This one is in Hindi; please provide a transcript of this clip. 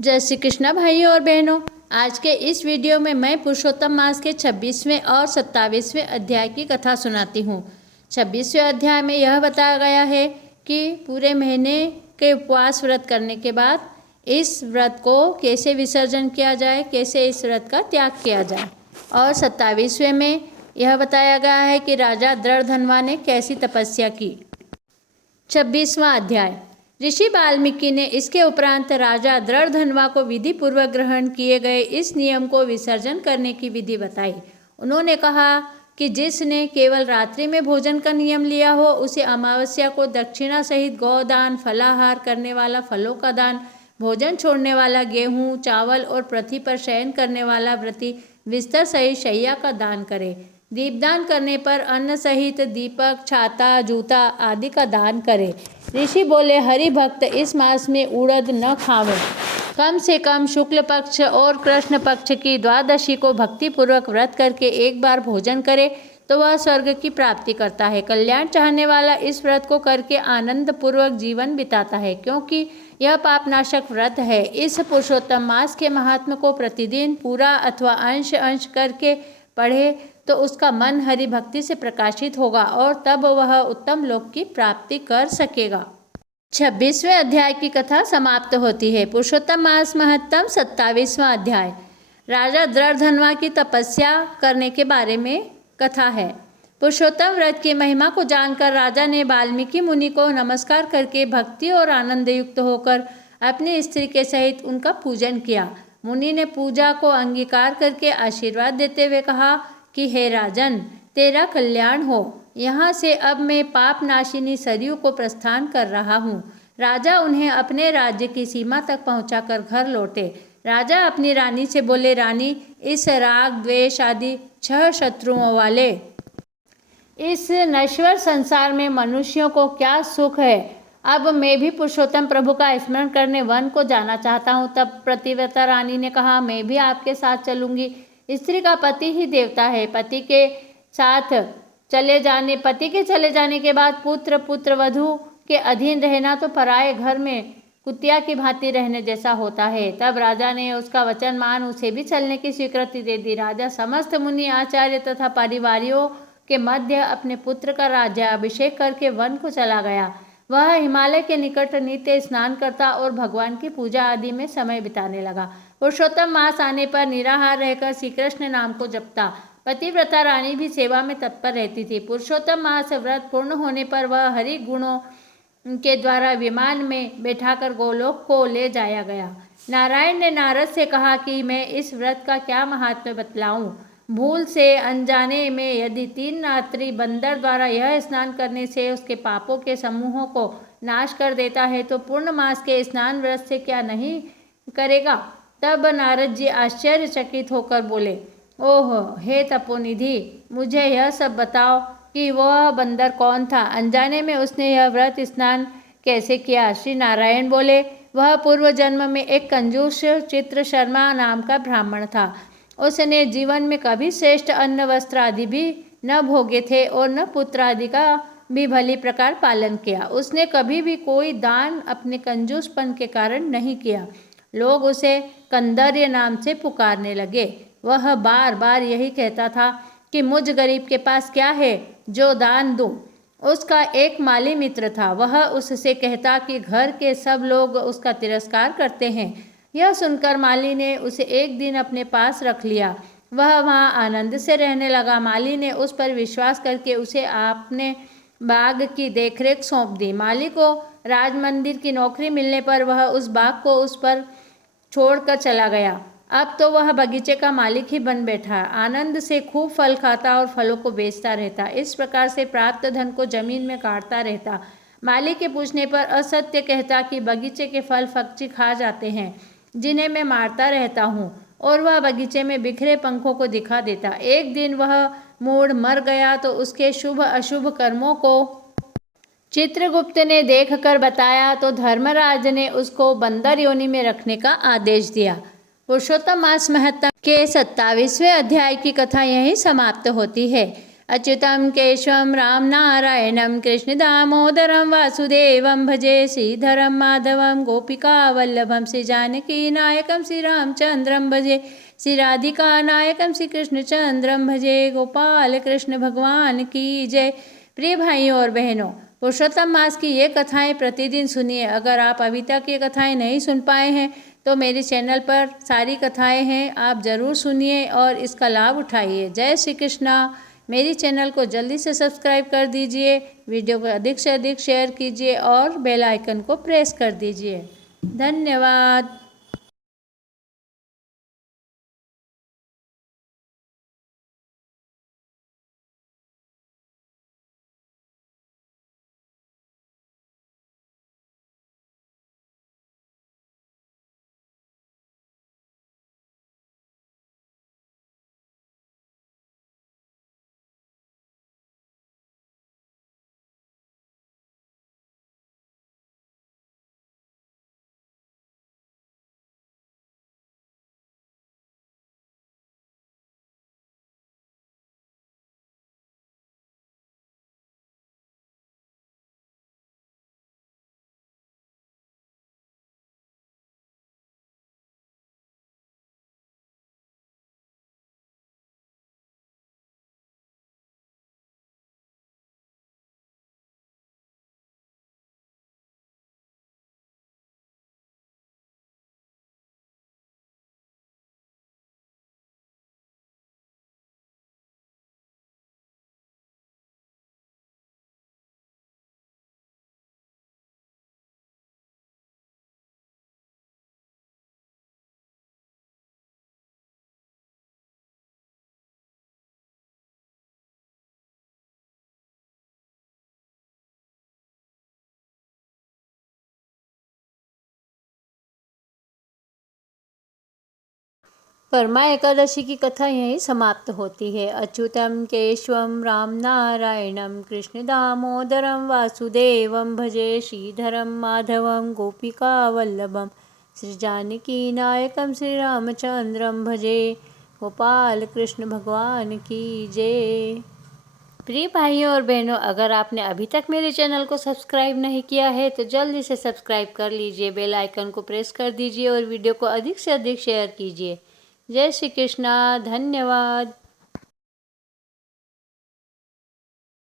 जय श्री कृष्णा भाइयों और बहनों। आज के इस वीडियो में मैं पुरुषोत्तम मास के 26वें और 27वें अध्याय की कथा सुनाती हूँ। 26वें अध्याय में यह बताया गया है कि पूरे महीने के उपवास व्रत करने के बाद इस व्रत को कैसे विसर्जन किया जाए, कैसे इस व्रत का त्याग किया जाए। और 27वें में यह बताया गया है कि राजा दृढ़धनवा ने कैसी तपस्या की। 26वां अध्याय। ऋषि वाल्मीकि ने इसके उपरांत राजा दृढ़धनवा को विधि पूर्वक ग्रहण किए गए इस नियम को विसर्जन करने की विधि बताई। उन्होंने कहा कि जिसने केवल रात्रि में भोजन का नियम लिया हो उसे अमावस्या को दक्षिणा सहित गौदान, फलाहार करने वाला फलों का दान, भोजन छोड़ने वाला गेहूं, चावल और पृथ्वी पर शयन करने वाला व्रती बिस्तर सहित शैया का दान करे। दीपदान करने पर अन्न सहित दीपक, छाता, जूता आदि का दान करे। ऋषि बोले, हरि भक्त इस मास में उड़द न खावे। कम से कम शुक्ल पक्ष और कृष्ण पक्ष की द्वादशी को भक्ति पूर्वक व्रत करके एक बार भोजन करे तो वह स्वर्ग की प्राप्ति करता है। कल्याण चाहने वाला इस व्रत को करके आनंद पूर्वक जीवन बिताता है, क्योंकि यह पापनाशक व्रत है। इस पुरुषोत्तम मास के महात्म को प्रतिदिन पूरा अथवा अंश अंश करके पढ़े तो उसका मन हरि भक्ति से प्रकाशित होगा और तब वह उत्तम लोक की प्राप्ति कर सकेगा। 26वें अध्याय की कथा समाप्त होती है। पुरुषोत्तम मास महत्तम 27वां अध्याय। राजा दृढ़धनवा की तपस्या करने के बारे में कथा है। पुरुषोत्तम व्रत की महिमा को जानकर राजा ने वाल्मीकि मुनि को नमस्कार करके भक्ति और आनंद युक्त होकर अपनी स्त्री के सहित उनका पूजन किया। मुनि ने पूजा को अंगीकार करके आशीर्वाद देते हुए कहा कि हे राजन, तेरा कल्याण हो। यहाँ से अब मैं पाप नाशिनी सरयू को प्रस्थान कर रहा हूँ। राजा उन्हें अपने राज्य की सीमा तक पहुँचाकर घर लौटे। राजा अपनी रानी से बोले, रानी, इस राग, द्वेष आदि 6 शत्रुओं वाले इस नश्वर संसार में मनुष्यों को क्या सुख है। अब मैं भी पुरुषोत्तम प्रभु का स्मरण करने वन को जाना चाहता हूँ। तब प्रतिव्रता रानी ने कहा, मैं भी आपके साथ चलूंगी। स्त्री का पति ही देवता है। पति के चले जाने के बाद पुत्र वधू के अधीन रहना तो पराये घर में कुतिया की भांति रहने जैसा होता है। तब राजा ने उसका वचन मान उसे भी चलने की स्वीकृति दे दी। राजा समस्त मुनि, आचार्य तथा परिवारियों के मध्य अपने पुत्र का राज्याभिषेक करके वन को चला गया। वह हिमालय के निकट नित्य स्नान करता और भगवान की पूजा आदि में समय बिताने लगा। पुरुषोत्तम मास आने पर निराहार रहकर श्री कृष्ण नाम को जपता। पतिव्रता रानी भी सेवा में तत्पर रहती थी। पुरुषोत्तम मास व्रत पूर्ण होने पर वह हरि गुणों के द्वारा विमान में बैठाकर गोलोक को ले जाया गया। नारायण ने नारद से कहा कि मैं इस व्रत का क्या महात्म्य बतलाऊं। भूल से अनजाने में यदि 3 रात्रि बंदर द्वारा यह स्नान करने से उसके पापों के समूहों को नाश कर देता है तो पूर्ण मास के स्नान व्रत से क्या नहीं करेगा। तब नारद जी आश्चर्यचकित होकर बोले, ओह हे तपोनिधि, मुझे यह सब बताओ कि वह बंदर कौन था। अनजाने में उसने यह व्रत स्नान कैसे किया। श्री नारायण बोले, वह पूर्व जन्म में एक कंजूस चित्र शर्मा नाम का ब्राह्मण था। उसने जीवन में कभी श्रेष्ठ अन्न वस्त्र आदि भी न भोगे थे और न पुत्र आदि का भी भली प्रकार पालन किया। उसने कभी भी कोई दान अपने कंजूसपन के कारण नहीं किया। लोग उसे कंदर्य नाम से पुकारने लगे। वह बार बार यही कहता था कि मुझ गरीब के पास क्या है जो दान दूं। उसका एक माली मित्र था। वह उससे कहता कि घर के सब लोग उसका तिरस्कार करते हैं। यह सुनकर माली ने उसे एक दिन अपने पास रख लिया। वह वहाँ आनंद से रहने लगा। माली ने उस पर विश्वास करके उसे अपने बाग की देखरेख सौंप दी। माली को राजमंदिर की नौकरी मिलने पर वह उस बाग को उस पर छोड़कर चला गया। अब तो वह बगीचे का मालिक ही बन बैठा। आनंद से खूब फल खाता और फलों को बेचता रहता। इस प्रकार से प्राप्त धन को जमीन में काटता रहता। माली के पूछने पर असत्य कहता कि बगीचे के फल पक्षी खा जाते हैं जिन्हें मैं मारता रहता हूँ, और वह बगीचे में बिखरे पंखों को दिखा देता। एक दिन वह मूढ़ मर गया तो उसके शुभ अशुभ कर्मों को चित्रगुप्त ने देखकर बताया तो धर्मराज ने उसको बंदर योनि में रखने का आदेश दिया। पुरुषोत्तम मास महत्तम के 27वें अध्याय की कथा यहीं समाप्त होती है। अच्युतं केशवं राम नारायणं कृष्ण दामोदरं वासुदेवं भजे श्रीधरं माधवं गोपिकावल्लभं श्री जानकी नायकं श्री रामचंद्रं भजे श्री राधिका नायकं श्री कृष्णचंद्रं भजे गोपाल कृष्ण भगवान की जय। प्रिय भाइयों और बहनों, पुरुषोत्तम मास की ये कथाएं प्रतिदिन सुनिए। अगर आप अभी तक ये कथाएं नहीं सुन पाए हैं तो मेरे चैनल पर सारी कथाएं हैं, आप ज़रूर सुनिए और इसका लाभ उठाइए। जय श्री कृष्णा। मेरी चैनल को जल्दी से सब्सक्राइब कर दीजिए, वीडियो को अधिक से अधिक शेयर कीजिए और बेल आइकन को प्रेस कर दीजिए। धन्यवाद। परमा एकादशी की कथा यहीं समाप्त होती है। अच्युतम केशवम राम नारायणम कृष्ण दामोदरम वासुदेवम भजे श्रीधरम माधवम गोपिका वल्लभम श्री जानकी नायकम श्री रामचंद्रम भजे गोपाल कृष्ण भगवान की जय। प्रिय भाइयों और बहनों, अगर आपने अभी तक मेरे चैनल को सब्सक्राइब नहीं किया है तो जल्दी से सब्सक्राइब कर लीजिए, बेल आइकन को प्रेस कर दीजिए और वीडियो को अधिक से अधिक शेयर कीजिए। जय श्री कृष्णा। धन्यवाद।